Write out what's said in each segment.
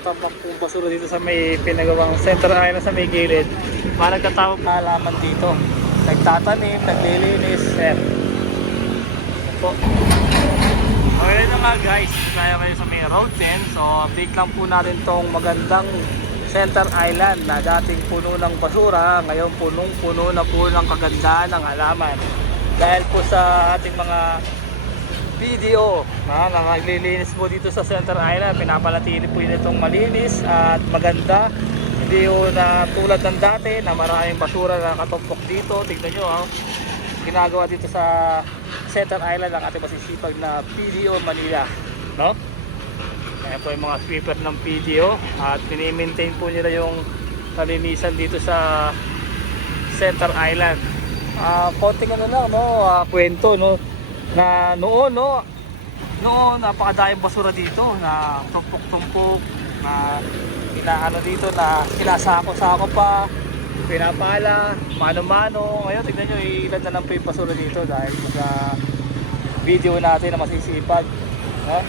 nakatapak pong basura dito sa may pinagawang center island sa may gilid. Mga nagtatawag na halaman dito. Nagtatanim, naglilinis, sir. Po. Okay na nga guys, kaya kayo sa may road 10. So update lang po natin tong magandang center island na dating puno ng basura. Ngayon punong-puno na po ng kagandahan ng halaman. Dahil po sa ating mga video na naglilinis po dito sa center island, pinapanatili po yun itong malinis at maganda. Hindi yun na tulad ng dati na maraming basura na nakatumpok dito. Tignan nyo ginagawa dito sa center island ng ating masisipag na PDO Manila, no? Kaya po yung mga sweeper ng PDO at pini-maintain po nila yung kalinisan dito sa center island. Konting ano lang, no, kwento, no, na noon napakadaming basura dito na tumpok-tumpok, na inaano dito, na sinasako-sako pa, pinapala, mano-mano. Ngayon tignan nyo ilan na lang po yung basura dito dahil sa video natin na masisipag, no?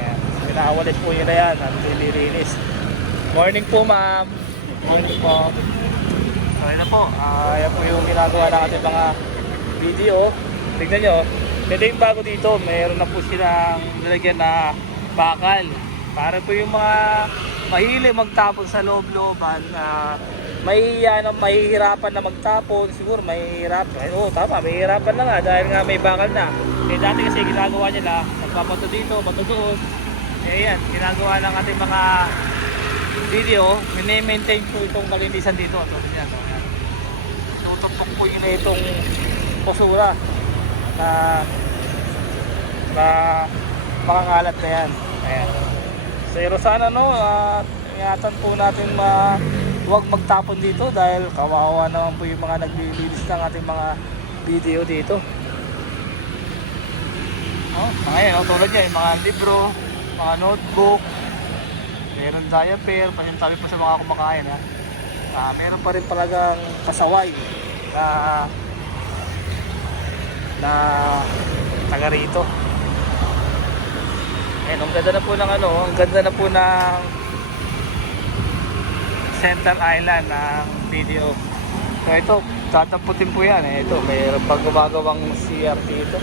Ayan, pinawalis po yun na yan at nililinis. Morning po ma'am. Morning po. Okay na po, ayan po yung ginagawa ng ating mga video. Tignan nyo, ito yung bago dito, mayroon na po silang nilagyan na bakal para po yung mga mahilig magtapon sa loob-looban, mahihirapan na magtapon. Siguro mahihirapan, oo tama, mahihirapan na nga dahil nga may bakal na. Dati kasi ginagawa nila, nagpapato dito, pato doon. Yan, ginagawa ng ating mga video, mini-maintain po itong kalinisan dito. Yan, yan. Tutupok po yun na itong basura na makakalat na yan. Ayan. Pero sana ingatan po natin huwag magtapon dito dahil kawawa naman po yung mga naglilinis ng ating mga video dito. Ngayon, tulad yan, yung mga libro, mga notebook, meron diaper, pasintabi po sa mga kumakain. Meron pa rin talagang kasaway na taga rito. Ayan, ang ganda na po ng ang ganda na po ng center island ng video. So ito, tataputin po yan. Ito, mayroon pang gumagawang CR dito.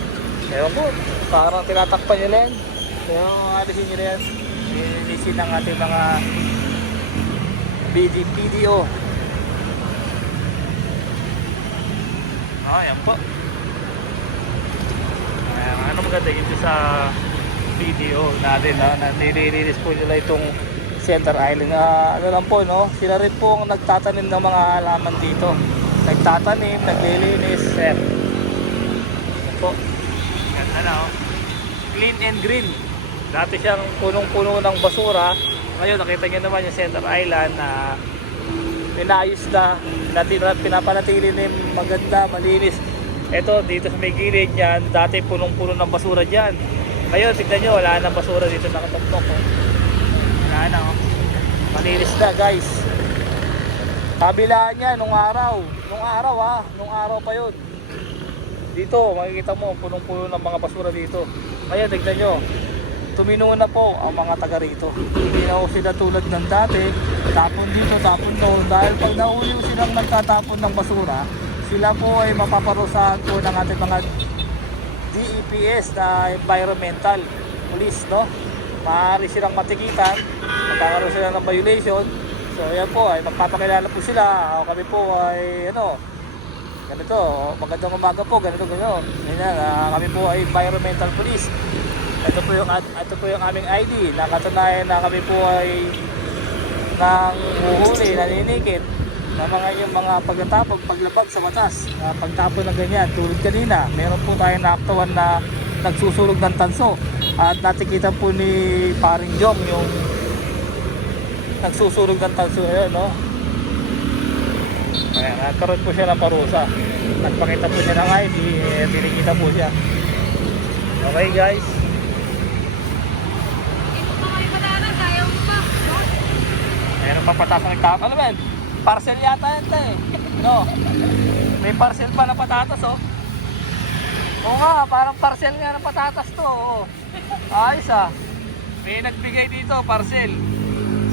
Ewan po, parang tinatakpan nyo lang. Kaya alisin nyo na yan. Ilinisin ng ating mga video. Ayan po. Ano maganda dito sa video natin, na nililinis po nila itong center island. Ano lang po, no, sila rin po ang nagtatanim ng mga halaman dito. Nagtatanim, naglilinis, sir. Po. Ganda na, clean and green. Dati siyang punong-puno ng basura. Ngayon nakita niyo naman yung center island na pinayos na, pinapanatili na maganda, malinis. Ito dito sa may gilid niyan, dati punong-puno ng basura diyan. Ngayon tignan niyo, wala nang basura dito, nakatumpok. Wala na, malinis na guys. Kabilaan niya nung araw pa yun. Dito makikita mo punong-puno ng mga basura dito. Ngayon tignan niyo, tumino na po ang mga taga rito. Hindi na sila tulad ng dati, tapon dito, tapon doon. Dahil pag nahuli silang nagtatapon ng basura, sila po ay mapaparusahan po ng ating mga DEPS na environmental police, no? Maaari silang matikitan, magkakaroon sila ng violation. So yan po, ay magpapakilala po sila. Kami po ay ganito, magandang umaga po, ganito. Ganyan, kami po ay environmental police. Ito po yung aming ID, nakatunayan na kami po ay nang huhuli, naninikit na yung mga pagtatapon, paglabag sa batas, pagtapon ng ganyan. Tulad kanina, meron po tayong naaktawan na nagsusulog ng tanso at natikita po ni Paring Jong yung nagsusulog ng tanso, no? Ayan, nagkaroon po siya ng parusa. Nagpakita po siya ng ID, tinikita po siya. Okay guys. Meron pa patatas ng tapa. Ano ba yan? Parcel yata yan no? May parcel pa na patatas, oh. Oo nga, parang parcel nga ng patatas to, oh. Ayos, ah. May nagbigay dito, parcel.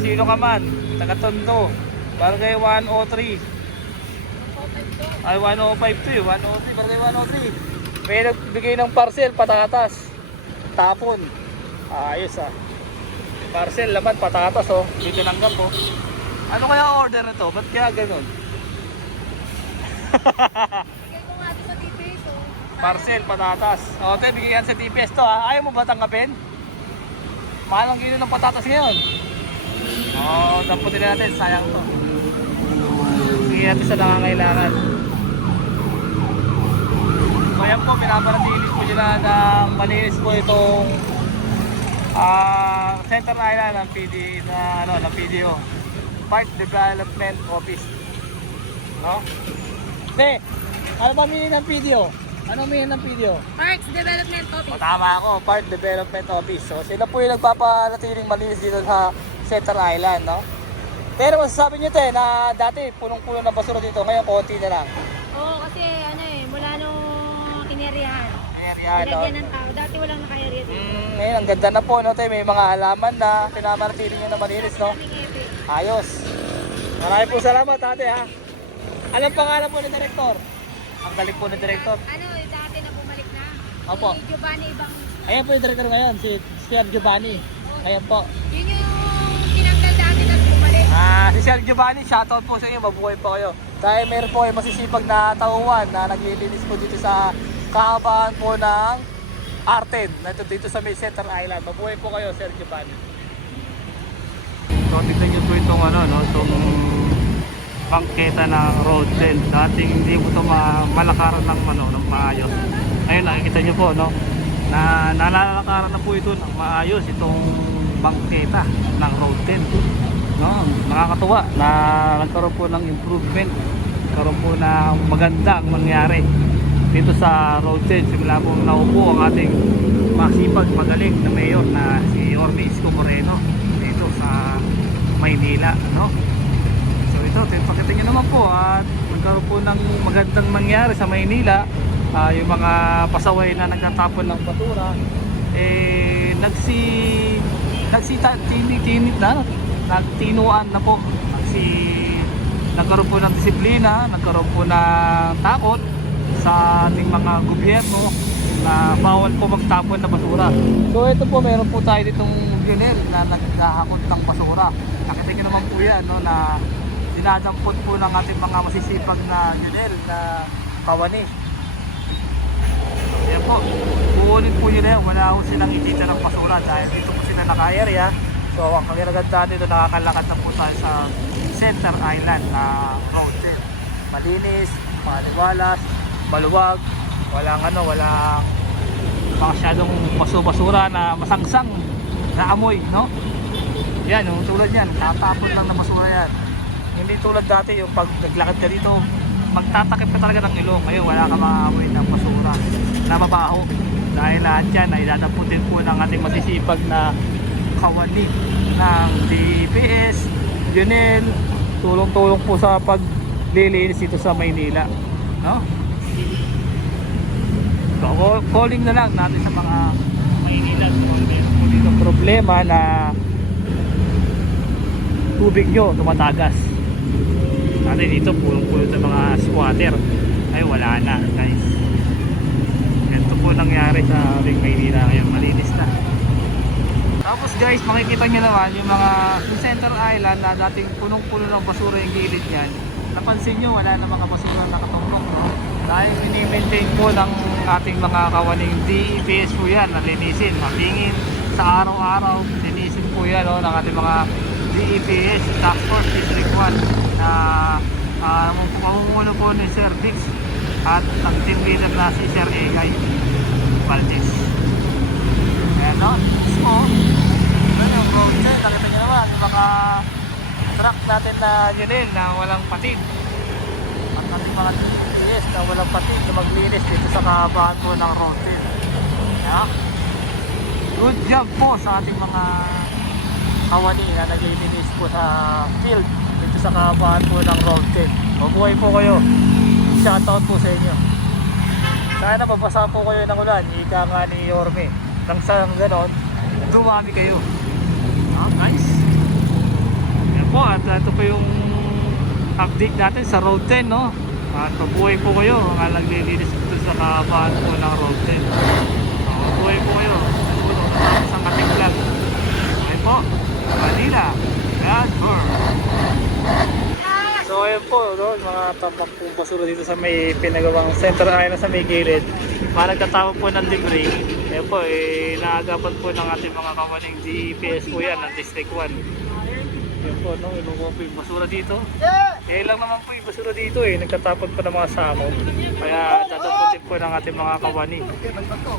Sino ka man? Taga Tondo. Barangay 103. Ay, 105 to eh. 103, barangay 103. May nagbigay ng parcel, patatas. Tapon. Ayos ah. Parcel, laman, patatas oh. Dito langgam oh. Ano kaya order na to? Ba't kaya ganun? Bigay ko nga ito sa TPS, oh. Parcel, patatas. O, te, bigyan sa TPS to ha. Ayaw mo ba tanggapin? Mahal ang kilo ng patatas ngayon. O, damputin natin. Sayang to. Bigyan natin sa nangangailangan. So, yan po, pinapanatili po nila na malinis po itong Center Island ng PD, ng PDO. Park Development Office. No? Te, ano ba meaning ng PDO? Ano meaning ng PDO? Parks Development Office. Tama ako, Park Development Office. So sila po yung nagpapanatiling malinis dito sa Center Island, no? Pero masasabi nyo te na dati punong-puno na basura dito, ngayon konti na lang. Oo, kasi ano eh, mula nung ineriyahan. Ayan, yan, no? Nilagyan ng tao. Dati walang naka-area dito. Ngayon, ang ganda na po, no, te? May mga halaman na pinamanatiling nyo na malinis, no? Kaming epic. Ayos. Maraming po salamat, ate, ha? Anong pangalan po ni Director? Ang galing po ni Director. Ano, dati na bumalik na. Opo. Si Giovanni ibang... Ayan po yung Director ngayon, si Sir Giovanni. Ayan po. Yun yung tinanggal dati na bumalik. Si Sir Giovanni, shoutout po sa inyo, mabuhay po kayo. Dahil meron po yung masisipag na tauhan na naglilinis po dito sa kahabaan po ng Arten, dito sa May Center Island. Mabuhay po kayo, Sir Giovanni. So, tignan nyo po itong itong bangketa ng road din. Dating hindi po ito malakaran ng maayos. Ngayon, nakikita nyo po, no, na nalalakaran na po ito ng maayos itong bangketa ng road din. No, nakakatuwa na nagkaroon po ng improvement, nagkaroon po na maganda ang mangyari dito sa road 10. Simula po naupo ang ating masipag magaling na mayor na si Orme Isko Moreno dito sa Maynila, no? So ito, pakita nyo naman po at nagkaroon po ng magandang mangyari sa Maynila. Yung mga pasaway na nagtatapon ng basura tinit na, nagtinuan na po, nagkaroon po ng disiplina, nagkaroon po ng takot sa ating mga gobyerno na bawal po magtapon na basura. So ito po, meron po tayo ditong Junel na naghahakot ng basura. Nakita nyo naman po yan, no, na dinadampot po ng ating mga masisipag na Junel na kawani. Yan po, kukunin po nyo na yan, wala po silang itita ng basura dahil dito po sila naka-area. So ang kagandaan dito, nakakalakad na po tayo sa Center Island na road trip. Malinis, maliwalas, maluwag, walang masyadong basura na masangsang na amoy, no? Yan, yung tulad yan, tatapon lang na basura yan. Hindi tulad dati yung pag naglakad ka dito, magtatakip ka talaga ng ilong. Ngayon wala ka maamoy ng basura na mabaho dahil lahat yan ay dadaputin po ng ating masisipag na kawani ng DPS, Junel. Tulong-tulong po sa paglilinis dito sa Maynila, no? So, calling na lang natin sa mga Maynila kung meron po dito problema na tubig nyo tumatagas. Dati dito pulong-pulong sa mga squatter ay wala na, guys. Ito po nangyari sa ating Maynila ngayon, malinis na. Tapos guys, makikita nyo naman yung mga Center Island na dating punong-puno ng basura yung gilid yan. Napansin nyo, wala na mga basura nakatumbok, no? Dahil mini-maintain po ng ating mga kawaning DPS po yan na linisin, mabingin sa araw-araw, linisin po yan, no, ng ating mga DPS Task Force District 1 na pamumuno po ni Sir Dix at ang team leader na si Sir Egay Valdez. Ayan, no? So, yun yung road check. Nakita nyo naman yung mga truck natin na Junel na walang patid. At natin mga DPS na walang patid na maglinis dito sa kahabaan po ng road check. Yeah. Good job po sa ating mga kawani na naglilinis po sa field dito sa kahabaan po ng road check. Mabuhay po kayo. Shoutout po sa inyo. Sana mabasa po kayo ng ulan. Ika nga ni Yorme. Nang sa ganon, dumami kayo. Guys. Yan po, at ito po yung update natin sa Road 10, no? At mabuhay po kayo ang naglilinis dito sa kahabaan po ng Road 10. Mabuhay po kayo. Siguro sa kating vlog. Okay po, Manila. That's for. So ayun po, no, mga tapak pong basura dito sa may pinagawang center island sa may gilid. Nagtatapon po ng debris. Ayun po, naagapan po ng ating mga kawaning DEPS po yan ng District 1. Ayun po, no, inuwa po yung basura dito. Lang naman po yung basura dito nagtatapon po ng mga sako. Kaya dadaputin po ng ating mga kawani.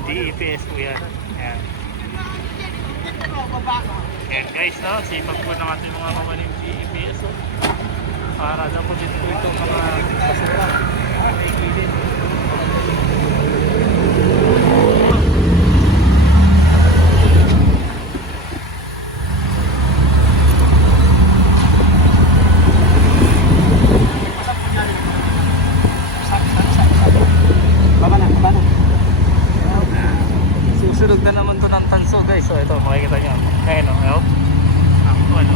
DEPS po yan. Ayan. Ayan guys, no, sipag po ng ating mga kawaning DEPS. Para daputin po itong mga basura. Ay, gilid. Susunod na naman to ng tanso guys. So ito makikita nyo. Ngayon o. Ayun. Ako ano.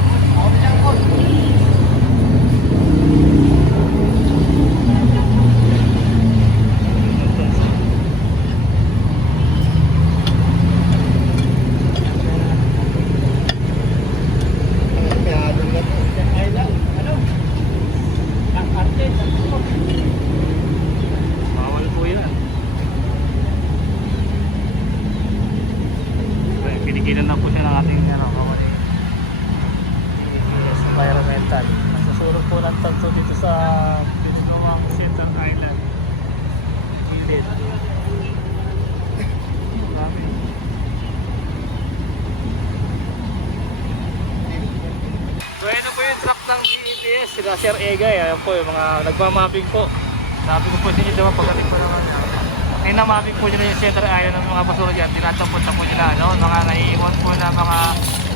Bawal po yan. Pinigilan na po siya ng ating kawali. Environmental. Nasusulog po ng tanso dito sa Pinagawang Central Island. Gilid. Marami. So ayun po yung truck ng DEPS, sila Sir Egay. Ayan po yung mga nagmamapping po. Sabi ko po sa inyo diba pagdating ko naman. Ay namamig po nila yung center island ng mga basura dyan, tinatapon po nila, no? Mga naiiwan po na mga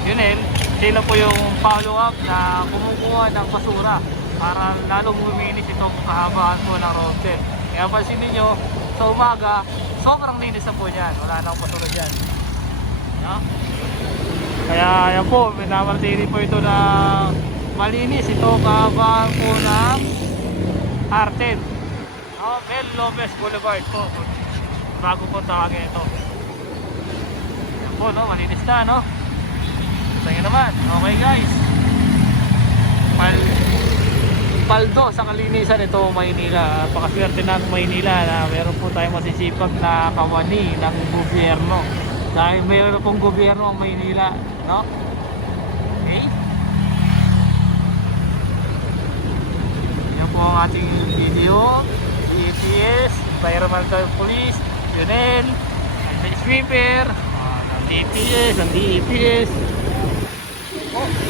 yunel, sila po yung follow up na kumukuha ng basura para lalong luminis itong kahabaan po ng road 10. Kaya pansin ninyo, sa umaga, sobrang linis na po yan, wala nang basura dyan, no? Kaya yan po, minamartini po ito na malinis ito kahabaan po ng R10, no? Mel Lopez Boulevard po, bago po tawagin ito. Yan po, no? Malinis na, no? Gusto nyo naman. Okay guys, paldo sa kalinisan ito Maynila. Pakaswerte na Maynila na meron po tayong masisipag na kawani ng gobyerno. Dahil meron pong gobyerno ang Maynila, no? Okay, yan po ang ating video. DEPS, Environmental Police, Yunel, ang sweeper, ang DPS, ang DEPS. Oh.